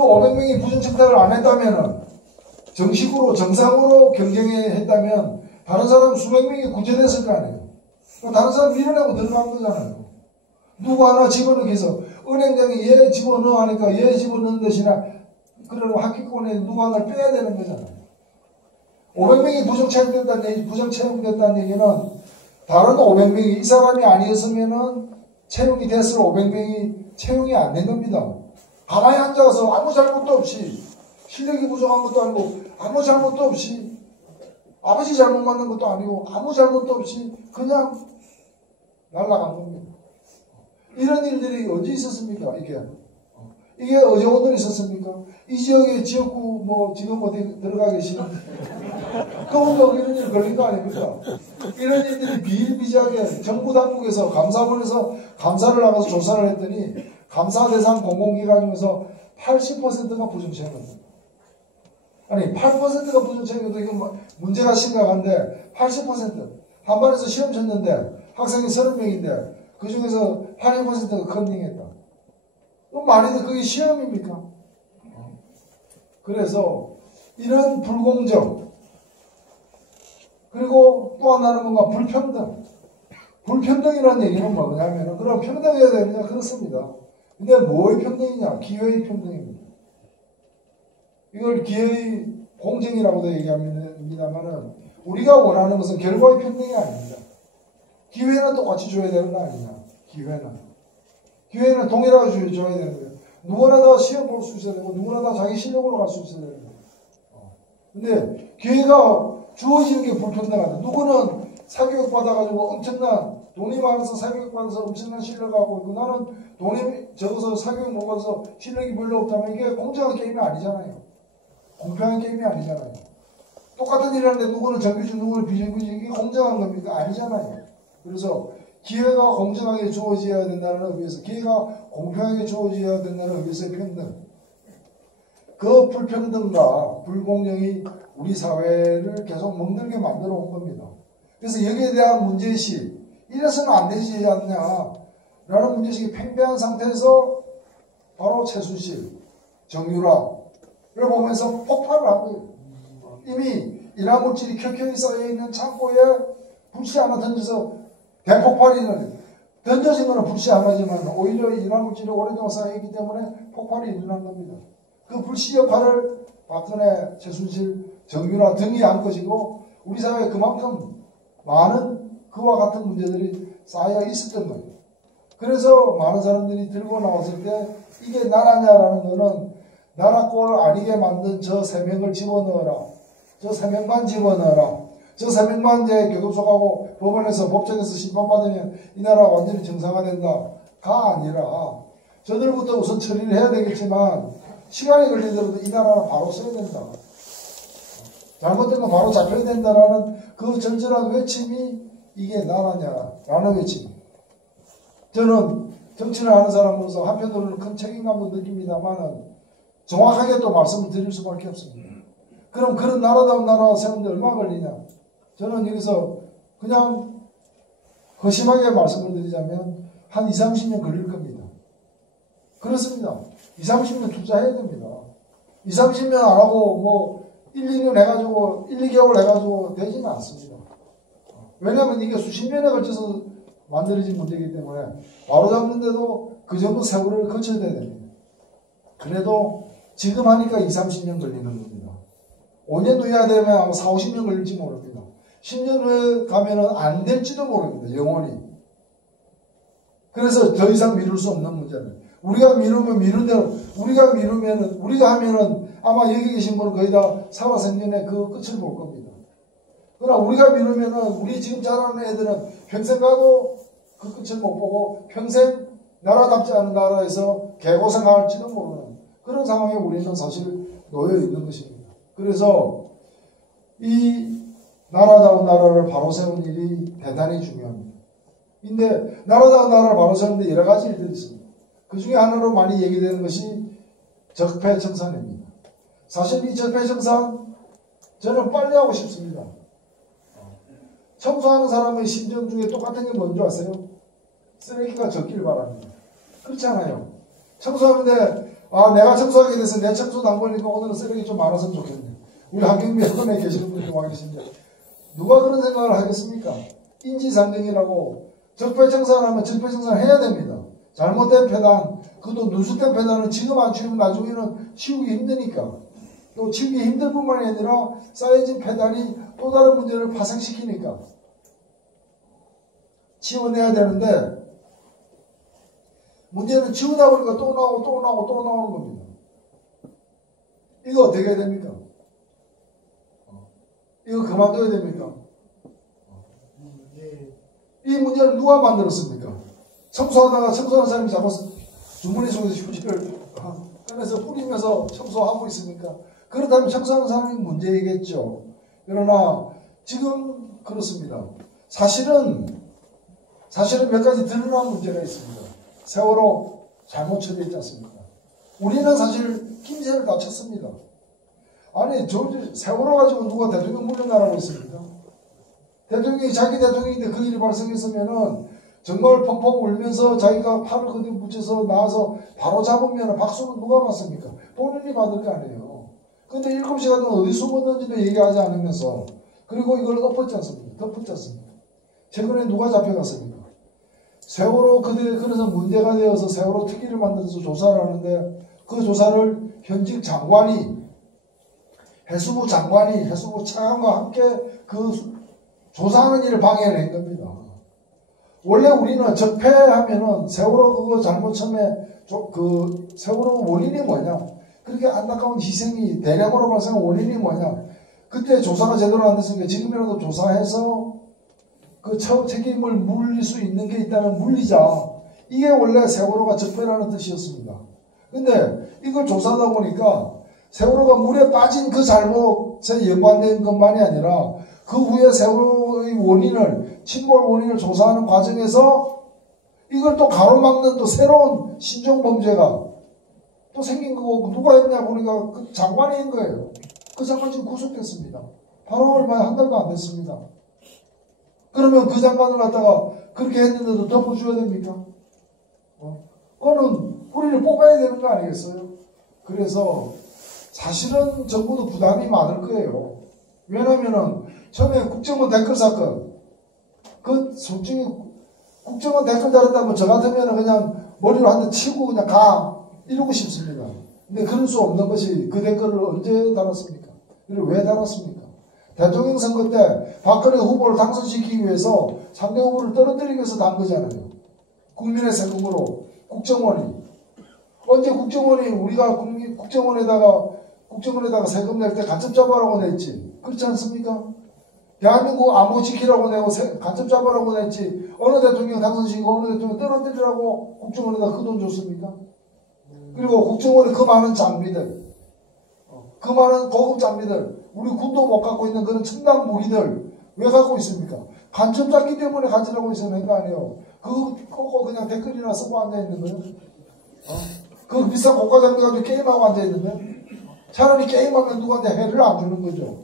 그 500명이 부정청탁을 안 했다면은, 정식으로, 정상으로 경쟁했다면, 다른 사람 수백 명이 구제됐을 거 아니에요. 다른 사람 밀어내고 들어간 거잖아요. 누구 하나 집어넣기 위해서, 은행장이 얘 집어넣어 하니까 얘 집어넣는 대신에, 그러면 학기권에 누구 하나를 빼야 되는 거잖아요. 500명이 부정채용됐다는 얘기는, 다른 500명이 이 사람이 아니었으면은, 채용이 됐을 500명이 채용이 안 된 겁니다. 가만히 앉아서 아무 잘못도 없이, 실력이 부족한 것도 아니고, 아무 잘못도 없이, 아버지 잘못 만난 것도 아니고, 아무 잘못도 없이, 그냥 날아간 겁니다. 이런 일들이 언제 있었습니까? 이게 어제 오늘 있었습니까? 이 지역에 지역구 지금 어디 들어가 계시는 그분도 이런 일 걸린 거 아닙니까? 이런 일들이 비일비재하게 정부 당국에서 감사원에서 감사를 나가서 조사를 했더니 감사 대상 공공기관 중에서 80%가 부정채용입니다. 아니 8%가 부정채용해도 이건 문제가 심각한데 80% 한반에서 시험 쳤는데 학생이 30명인데 그 중에서 80%가 컨닝했다. 그럼 말해도 그게 시험입니까? 그래서 이런 불공정 그리고 또 하나는 뭔가 불평등. 불평등이라는 얘기는 뭐냐면 그럼 평등해야 되느냐? 그렇습니다. 근데 뭐의 평등이냐? 기회의 평등입니다. 이걸 기회의 공정이라고도 얘기합니다만은 우리가 원하는 것은 결과의 평등이 아닙니다. 기회는 똑같이 줘야 되는 거 아니냐? 기회는 동일하게 줘야 되는 거예요. 누구나 다 시험 볼 수 있어야 되고 누구나 다 자기 실력으로 갈 수 있어야 되는 거예요. 근데 기회가 주어지는 게 불평등하다. 누구는 사교육 받아가지고 엄청난 돈이 많아서 사교육 받아서 엄청난 실력을 갖고 있고 나는 돈이 적어서 사교육 못 받아서 실력이 별로 없다면 이게 공정한 게임이 아니잖아요. 공평한 게임이 아니잖아요. 똑같은 일을 하는데 누구는 정규직 누구는 비정규직 이게 공정한 겁니까? 아니잖아요. 그래서 기회가 공정하게 주어져야 된다는 의미에서 기회가 공평하게 주어져야 된다는 의미에서의 평등. 그 불평등과 불공정이 우리 사회를 계속 멍들게 만들어 온 겁니다. 그래서 여기에 대한 문제의식, 이래서는 안 되지 않냐 라는 문제의식이 팽배한 상태에서 바로 최순실, 정유라를 보면서 폭발을 한 거예요. 이미 인화물질이 켜켜이 쌓여있는 창고에 불씨 하나 던져서 대폭발이 던져진 거는 불씨 하나지만 오히려 인화물질이 오랫동안 쌓여있기 때문에 폭발이 일어난 겁니다. 그 불씨 역할을 박근혜, 최순실, 정유라 등이 한 것이고 우리 사회에 그만큼 많은 그와 같은 문제들이 쌓여 있었던 거예요. 그래서 많은 사람들이 들고 나왔을 때 이게 나라냐라는 거는 나라 꼴 아니게 만든 저 3명을 집어넣어라. 저 3명만 집어넣어라. 저 3명만 이제 교도소 가고 법원에서 법정에서 심판받으면 이 나라 완전히 정상화된다. 가 아니라 저들부터 우선 처리를 해야 되겠지만 시간이 걸리더라도 이 나라는 바로 써야 된다. 잘못된 건 바로 잡혀야 된다라는 그 절절한 외침이 이게 나라냐라는 외침. 저는 정치를 하는 사람으로서 한편으로는 큰 책임감도 느낍니다만 정확하게 또 말씀을 드릴 수밖에 없습니다. 그럼 그런 나라다운 나라 세우는데 얼마 걸리냐? 저는 여기서 그냥 허심하게 말씀을 드리자면 한 20, 30년 걸릴 겁니다. 그렇습니다. 20, 30년 투자해야 됩니다. 20, 30년 안 하고 1, 2년 해가지고 1, 2개월 해가지고 되지는 않습니다. 왜냐하면 이게 수십 년에 걸쳐서 만들어진 문제이기 때문에 바로 잡는데도 그 정도 세월을 거쳐야 됩니다. 그래도 지금 하니까 20, 30년 걸리는 겁니다. 5년 후에 되면 아마 4, 50년 걸릴지 모릅니다. 10년 후에 가면은 안 될지도 모릅니다. 영원히. 그래서 더 이상 미룰 수 없는 문제는 우리가 미루는 대로 우리가 하면은 아마 여기 계신 분은 거의 다 살아생전에 그 끝을 볼 겁니다. 그러나 우리가 미루면은 우리 지금 자라는 애들은 평생 가도 그 끝을 못 보고 평생 나라답지 않은 나라에서 개고생할지도 모르는 그런 상황에 우리는 사실 놓여 있는 것입니다. 그래서 이 나라다운 나라를 바로 세운 일이 대단히 중요합니다. 근데 나라다운 나라를 바로 세우는데 여러 가지 일들이 있습니다. 그 중에 하나로 많이 얘기되는 것이 적폐청산입니다. 사실 이 적폐청산 저는 빨리 하고 싶습니다. 청소하는 사람의 심정 중에 똑같은 게 뭔지 아세요? 쓰레기가 적길 바랍니다. 그렇지 않아요? 청소하는데 아, 내가 청소하게 돼서 내 청소도 안 걸리니까 오늘은 쓰레기 좀 많았으면 좋겠네. 우리 한경미 학원에 계시는 분들 와 계신데 누가 그런 생각을 하겠습니까? 인지상정이라고 적폐청산을 하면 적폐청산을 해야 됩니다. 잘못된 폐단, 그것도 누수된 폐단은 지금 안 치우면 나중에는 치우기 힘드니까. 또 치우기 힘들 뿐만이 아니라 쌓여진 폐단이 또 다른 문제를 파생시키니까 치워내야 되는데 문제는 치우다 보니까 또 나오고 또 나오고 또 나오는 겁니다. 이거 어떻게 해야 됩니까? 이거 그만둬야 됩니까? 이 문제를 누가 만들었습니까? 청소하다가 청소하는 사람이 잡아서 주머니 속에서 휴지를 꺼내서 뿌리면서 청소하고 있으니까 그렇다면 청소하는 사람이 문제이겠죠. 그러나 지금 그렇습니다. 사실은 몇 가지 드러난 문제가 있습니다. 세월호 잘못 처리했지 않습니까? 우리는 사실 김새를 다 쳤습니다. 아니 세월호 가지고 누가 대통령 물러나라고 했습니까? 대통령이 자기 대통령인데 그 일이 발생했으면은 정말 펑펑 울면서 자기가 팔을 그대로 붙여서 나와서 바로 잡으면 박수는 누가 받습니까? 본인이 받을 거 아니에요. 근데 7시간 동안 어디 숨었는지도 얘기하지 않으면서 그리고 이걸 덮었지 않습니까? 최근에 누가 잡혀갔습니까? 세월호 그래서 문제가 되어서 세월호 특위를 만들어서 조사를 하는데 그 조사를 현직 장관이 해수부 차관과 함께 그 조사하는 일을 방해를 한 겁니다. 원래 우리는 적폐하면은 세월호 그거 잘못 처음에 그 세월호 원인이 뭐냐? 그렇게 안타까운 희생이 대량으로 발생한 원인이 뭐냐? 그때 조사가 제대로 안 됐으니까 지금이라도 조사해서 그 책임을 물릴 수 있는 게 있다면 물리자. 이게 원래 세월호가 적폐라는 뜻이었습니다. 근데 이걸 조사하다 보니까 세월호가 물에 빠진 그 잘못에 연관된 것만이 아니라 그 후에 세월호의 침몰 원인을 조사하는 과정에서 이걸 또 가로막는 또 새로운 신종범죄가 또 생긴 거고 누가 했냐 보니까 그 장관이 한 거예요. 그 장관 지금 구속됐습니다. 바로 얼마 한 달도 안 됐습니다. 그러면 그 장관을 갖다가 그렇게 했는데도 덮어줘야 됩니까? 그거는 뿌리를 뽑아야 되는 거 아니겠어요? 그래서 사실은 정부도 부담이 많을 거예요. 왜냐면은 처음에 국정원 댓글 사건 솔직히 국정원 댓글 달았다면 저 같으면 그냥 머리로 한 대 치고 그냥 이러고 싶습니다. 근데 그럴 수 없는 것이 그 댓글을 언제 달았습니까? 그리고 왜 달았습니까? 대통령 선거 때 박근혜 후보를 당선시키기 위해서 상대 후보를 떨어뜨리기 위해서 단 거잖아요. 국민의 세금으로 국정원이. 언제 우리가 국정원에다가 세금 낼 때 간첩 잡아라고 냈지. 그렇지 않습니까? 대한민국 암호 지키라고 내고 간첩 잡아라고 냈지. 어느 대통령 당선시키고 어느 대통령 떨어뜨리라고 국정원에다 그 돈 줬습니까? 그리고 국정원에 그 많은 장비들, 그 많은 고급 장비들, 우리 군도 못 갖고 있는 그런 첨단 무기들 왜 갖고 있습니까? 간첩 잡기 때문에 가지라고 있는 거 아니에요. 그거 꼭 그냥 댓글이나 쓰고 앉아있는 거예요. 그 비싼 고가 장비 가지고 게임하고 앉아있는 거예요. 차라리 게임하면 누구한테 해를 안 주는 거죠.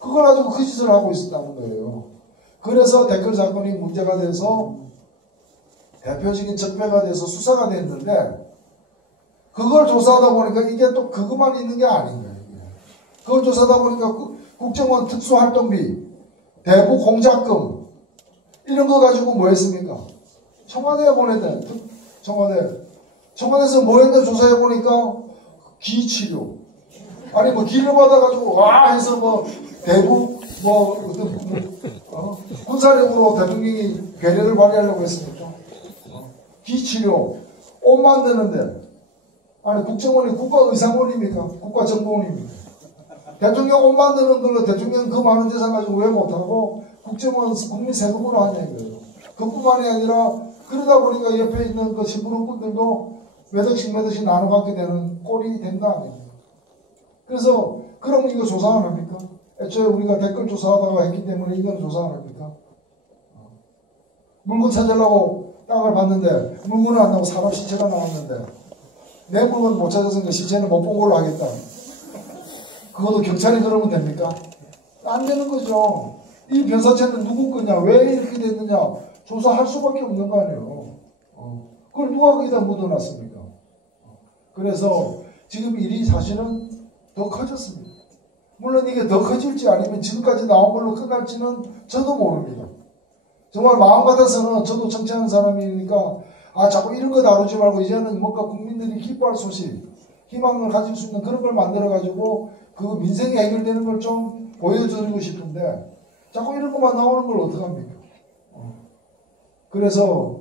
그걸 가지고 그 짓을 하고 있었다는 거예요. 그래서 댓글 사건이 문제가 돼서 대표적인 적폐가 돼서 수사가 됐는데 그걸 조사하다 보니까 이게 또 그것만 있는 게 아닌 거예요. 그걸 조사하다 보니까 국정원 특수활동비, 대부 공작금 이런 거 가지고 뭐 했습니까? 청와대에 보냈대. 청와대에서 뭐 했는데 조사해 보니까 기치료. 아니 뭐 기를 받아가지고 와 해서 뭐 대부 군사력으로 대통령이 괴뢰를 발휘하려고 했습니까? 기치료. 옷 만드는데 아니 국정원이 국가의상원입니까? 국가정보원입니까? 대통령 옷 만드는 걸로 대통령 그 많은 재산 가지고 왜 못하고 국정원 국민 세금으로 하냐 이거예요. 그뿐만이 아니라 그러다 보니까 옆에 있는 그 신부름꾼들도 몇 억씩 나눠 갖게 되는 꼴이 된 거 아닙니까? 그래서 그럼 이거 조사 안 합니까? 애초에 우리가 댓글 조사하다가 했기 때문에 이건 조사 안 합니까? 물건 찾으려고 땅을 봤는데 물건은 안 나오고 사람 시체가 나왔는데 내 물건 못 찾았으니까 시체는 못 본 걸로 하겠다. 그것도 경찰이 그러면 됩니까? 안 되는 거죠. 이 변사체는 누구 거냐? 왜 이렇게 됐느냐? 조사할 수밖에 없는 거 아니에요. 그걸 누가 거기다 묻어놨습니까? 그래서 지금 일이 사실은 더 커졌습니다. 물론 이게 더 커질지 아니면 지금까지 나온 걸로 끝날지는 저도 모릅니다. 정말 마음 같아서는 저도 정치하는 사람이니까 자꾸 이런 거 다루지 말고 이제는 뭔가 국민들이 기뻐할 소식, 희망을 가질 수 있는 그런 걸 만들어가지고 그 민생이 해결되는 걸 좀 보여드리고 싶은데 자꾸 이런 것만 나오는 걸 어떡합니까? 그래서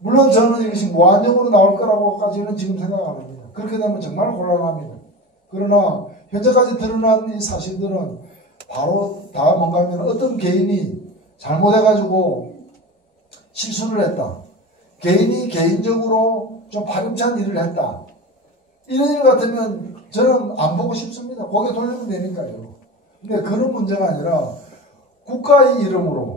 물론 저는 이것이 무한정으로 나올 거라고까지는 지금 생각 안 합니다. 그렇게 되면 정말 곤란합니다. 그러나 현재까지 드러난 이 사실들은 바로 다 뭔가 하면 어떤 개인이 잘못해가지고 실수를 했다. 개인이 개인적으로 좀 파렴치한 일을 했다. 이런 일 같으면 저는 안 보고 싶습니다. 고개 돌리면 되니까요. 근데 그런 문제가 아니라 국가의 이름으로